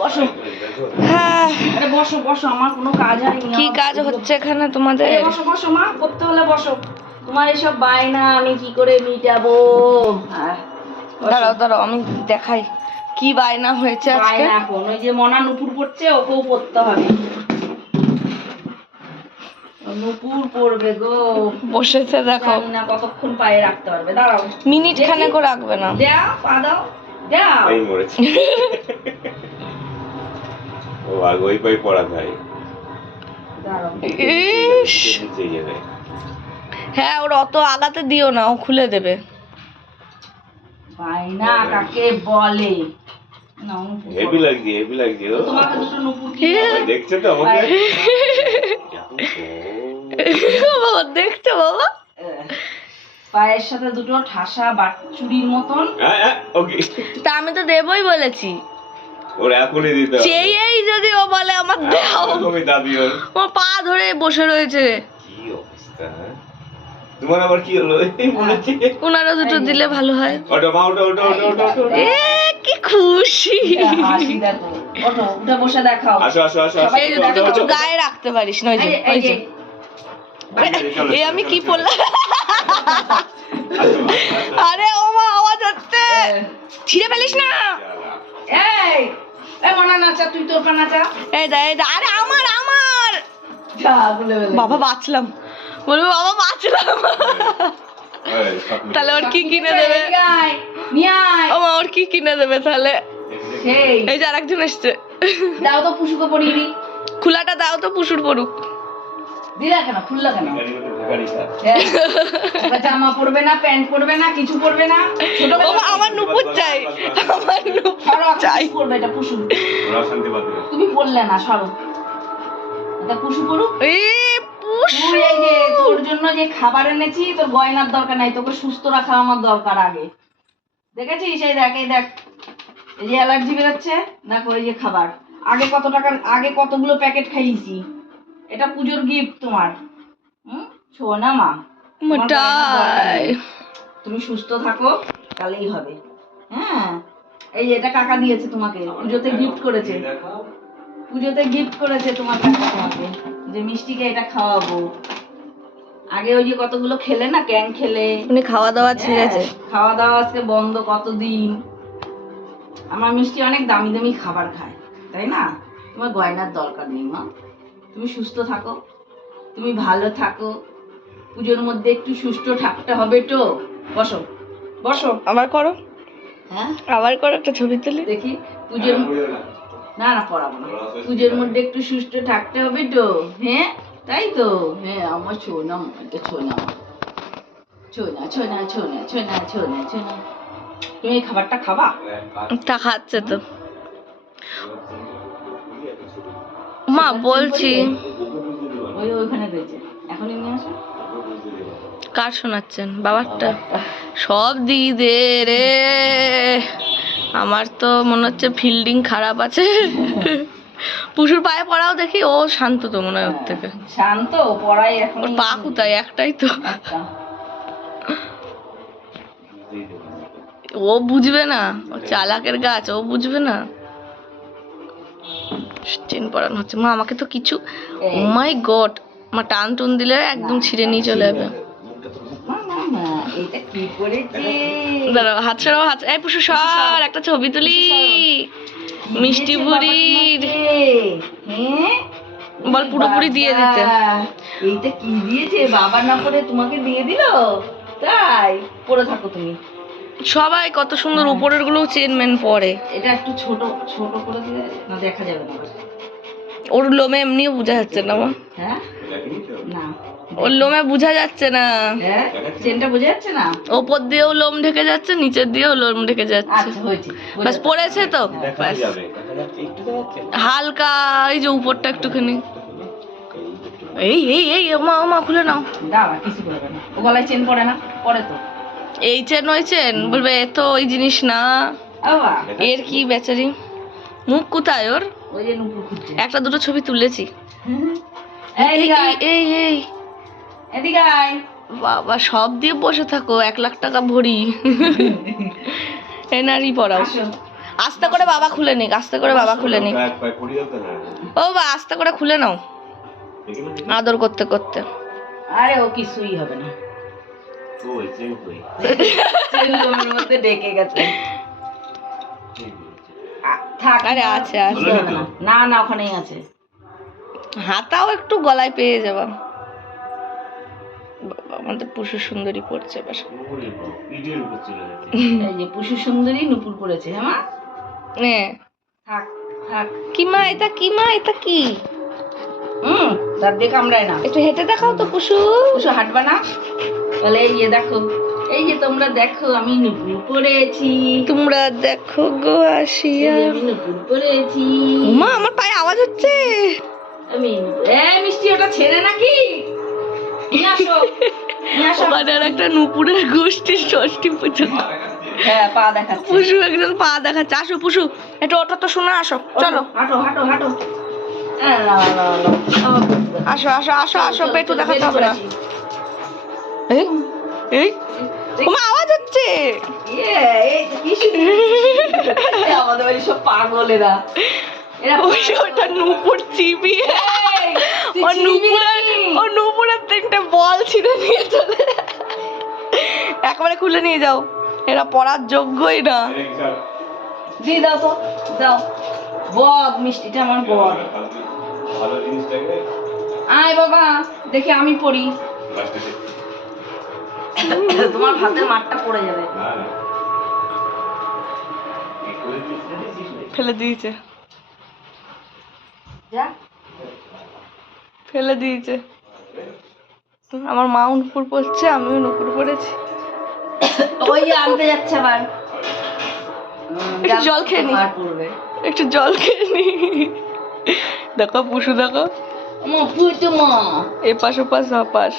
বসো। হ্যাঁ, আরে বসো বসো, আমার কোনো কাজ হয়নি। কি কাজ হচ্ছে এখানে তোমাদের? বসো বসো মা, করতে হলে বসো। তোমার এসব বায়না আমি কি করে মিটাবো? দাঁড়াও দাঁড়াও, আমি দেখাই কি বায়না হয়েছে আজকে। এখন ওই যে মনা নুপুর পড়ছে, ওকেও পড়তে হবে। নুপুর পড়বে গো, বসেছে দেখো না কতক্ষণ পায়ে রাখতে পারবে। দাঁড়াও মিনিট খানেকও রাখবে না। দাও পা দাও, দাও। এই মরেছে। ও আগোই পাই পড়া যায়। দাঁড়াও। ইস, হ্যাঁ ওর অত আগাতে দিও না, ও খুলে দেবে। বায়না কাকে বলে? হেভি লাগছে, হেভি লাগছে। তোমাকে দুটো নুপুর কিনে দেখছো তো আমাকে? বাবা দেখছো বাবা, পায়ের সাথে দুটো ঠাসা চুড়ির মতন। ওকে, তা আমি তো দেবই বলেছি। ওর এখনই দিতে হবে। সেই যদি ও বলে আমার দাও, তুমি দাবি ওর। ও পা ধরে বসে রয়েছে। কি অবস্থা? তোমার আবার কি হলো? এই বলেছি ওনারা দুটো দিলে ভালো হয়। ওটা মা, ওটা ওটা ওটা ওটা। এ কি খুশি, হাসি দেখো। ওঠো, উঠে বসে দেখাও। আসো আসো আসো। এই যে তুই কিছু গায়ে রাখতে পারিস না। ওই যে এই আমি কি পড়লাম? আরে ও মা, আওয়াজ হচ্ছে, ছিঁড়ে ফেলিস না। এই এই মনা নাচা, তুই তোর পা নাচা। এই দা এই দা। আরে আমার আমার যা বলে বলে বাবা বাঁচলাম, বলবো বাবা বাঁচলাম। তাহলে ওর কি কিনে দেবে? ও মা, ওর কি কিনে দেবে তাহলে? এই যে আরেকজন এসছে, দাও তো পুষুকে পরিয়ে দি। খোলাটা দাও তো, পুষুর পড়ুক। দিলা কেন, খুললা কেন? জামা পরবে না, প্যান্ট পরবে না, কিছু পরবে না। ছোট আমার নুপুর চাই, আমার নুপুর চাই। পরবে এটা পুষু, তুমি পরলে না, সরো। এটা পুষু পড়ুক। এই পুষু, এই যে তোর জন্য যে খাবার এনেছি, তোর গয়নার দরকার নাই, তোকে সুস্থ রাখা আমার দরকার আগে। দেখেছিস? এই দেখ, এই দেখ, এই যে অ্যালার্জি বেরোচ্ছে, দেখো এই যে খাবার। আগে কত টাকার, আগে কতগুলো প্যাকেট খাইয়েছি। এটা পুজোর গিফট তোমার। শোনা মা, তুমি সুস্থ থাকো, তাহলেই হবে। হ্যাঁ, এই এটা কাকা দিয়েছে তোমাকে, পুজোতে গিফট করেছে। পুজোতে গিফট করেছে তোমার কাকা তোমাকে, যে মিষ্টিকে এটা খাওয়াবো। আগে ওই যে কতগুলো খেলে না, ক্যান খেলে, উনি খাওয়া দাওয়া ছেড়েছে। খাওয়া দাওয়া আজকে বন্ধ কতদিন। আমার মিষ্টি অনেক দামি দামি খাবার খায়, তাই না? তোমার গয়নার দরকার নেই মা, তুমি সুস্থ থাকো, তুমি ভালো থাকো। পুজোর মধ্যে একটু সুস্থ থাকতে হবে তো। বসো বসো, আবার করো। হ্যাঁ আবার করো, একটা ছবি তুলি দেখি। পুজোর না না পড়াবো না, পুজোর মধ্যে একটু সুস্থ থাকতে হবে তো। হ্যাঁ তাই তো। হ্যাঁ আমার ছোনা, এটা ছোনা, ছোনা ছোনা ছোনা ছোনা ছোনা ছোনা। তুমি এই খাবারটা খাবা? তা খাচ্ছে তো মা, বলছি। ওই ওইখানে রয়েছে, এখনই নিয়ে আসো। কার শোনাচ্ছেন? বাবারটা? সব দিদি রে, আমার তো মনে হচ্ছে ফিল্ডিং খারাপ আছে। পুষুর পায়ে পড়াও দেখি, ও শান্ত তো মনে হয় ওর থেকে। শান্ত পড়াই এখন। ওর পা কোথায়? একটাই তো। ও বুঝবে না, ও চালাকের গাছ, ও বুঝবে না। চেন পড়ানো হচ্ছে। মা আমাকে তো কিছু, ও মাই গড, মা টান টুন দিলে একদম ছিঁড়ে নিয়ে চলে যাবে। দাঁড়াও, হাত সরাও, হাত। এই পুষু সর, একটা ছবি তুলি মিষ্টি বুড়ির। বল পুরোপুরি দিয়ে দিতে। এইটা কি দিয়েছে? বাবা না পরে তোমাকে দিয়ে দিল, তাই পরে থাকো তুমি। সবাই কত সুন্দর উপরের গুলো চেনমেন পরে। এটা একটু ছোট ছোট করে দিলে না, দেখা যাবে না। ওর লোমে এমনিও বোঝা যাচ্ছে না মা। হ্যাঁ না, ওর লোমে বোঝা যাচ্ছে না। হ্যাঁ চেনটা বোঝা যাচ্ছে না। ওপর দিয়েও লোম ঢেকে যাচ্ছে, নিচের দিয়েও লোম ঢেকে যাচ্ছে। আচ্ছা হয়েছে, বাস পড়েছে তো। হালকা এই যে উপরটা একটুখানি। এই এই এই মা, মা খুলে নাও। দাঁড়া, কিছু করবে না, ও গলায় চেন পড়ে না, পড়ে তো। এই চেন ওই চেন বলবে, এ তো ওই জিনিস না। এর কি বেচারি মুখ কোথায় ওর? ওই যে নুপুর খুঁজছে। একটা দুটো ছবি তুলেছি। এই এই এই এদিকে আয় বাবা, সব দিয়ে বসে থাকো, 1 লাখ টাকা ভরি। এনারই পড়াও। আস্তে করে বাবা খুলে নিক, আস্তে করে বাবা খুলে নিক। ও বাবা আস্তে করে খুলে নাও আদর করতে করতে। আরে ও কিছুই হবে না, চেনগুলোর মধ্যে ডেকে গেছে। থাক, আরে আছে আছে, কিছু হবে না। না না ওখানেই আছে। হাতাও একটু গলায় পেয়ে যাবা। বাবা, আমাদের পুষু সুন্দরী পড়ছে এবার। এই যে পুষু সুন্দরী নুপুর পড়েছে। হ্যাঁ মা, হ্যাঁ থাক থাক। কি মা এটা, কি মা এটা কি? দাঁত দিয়ে কামড়ায় না। একটু হেঁটে দেখাও তো পুষু। পুষু হাঁটবা না? তাহলে এই যে দেখো, এই যে তোমরা দেখো আমি নুপুর পরেছি। তোমরা দেখো গো আসিয়া। আমি নুপুর পরেছি। মা আমার পায়ে আওয়াজ হচ্ছে। আমি মিষ্টি ওটা ছেড়ে নাকি? নিয়ে আসো, নিয়ে আসো। ওখানে আর একটা নুপুরের গোষ্ঠীর ষষ্ঠী পুজো। হ্যাঁ পা দেখাচ্ছে। পুষু একজন পা দেখাচ্ছে। আসো পুষু, একটু ওটা তো শোনা, আসো চলো। হাঁটো হাঁটো হাঁটো। আসো আসো আসো আসো, পেটু দেখাতে হবে না। এই এই মা আওয়াজ হচ্ছে। আমাদের বাড়ি সব পাগলেরা। এরা ওটা নুপুর চিবিয়ে ও নুপুরের 3টে বল ছিঁড়ে নিয়ে চলে। একবারে খুলে নিয়ে যাও, এরা পড়ার যোগ্যই না। দিয়ে দাও তো, দাও। বদ মিষ্টিটা আমার বদ। আয় বাবা দেখি আমি পড়ি। তোমার ভাতের মাঠটা পড়ে যাবে। ফেলে দিয়েছে, যা ফেলে দিয়েছে। আমার মাও নুপুর পড়ছে, আমিও নুপুর পড়েছি। ওই যে আনতে যাচ্ছে আবার। একটু জল খেয়ে নি, একটু জল খেয়ে নি। দেখো পুষু দেখো, মা পুজো মা এপাশ ওপাশ হপাশ।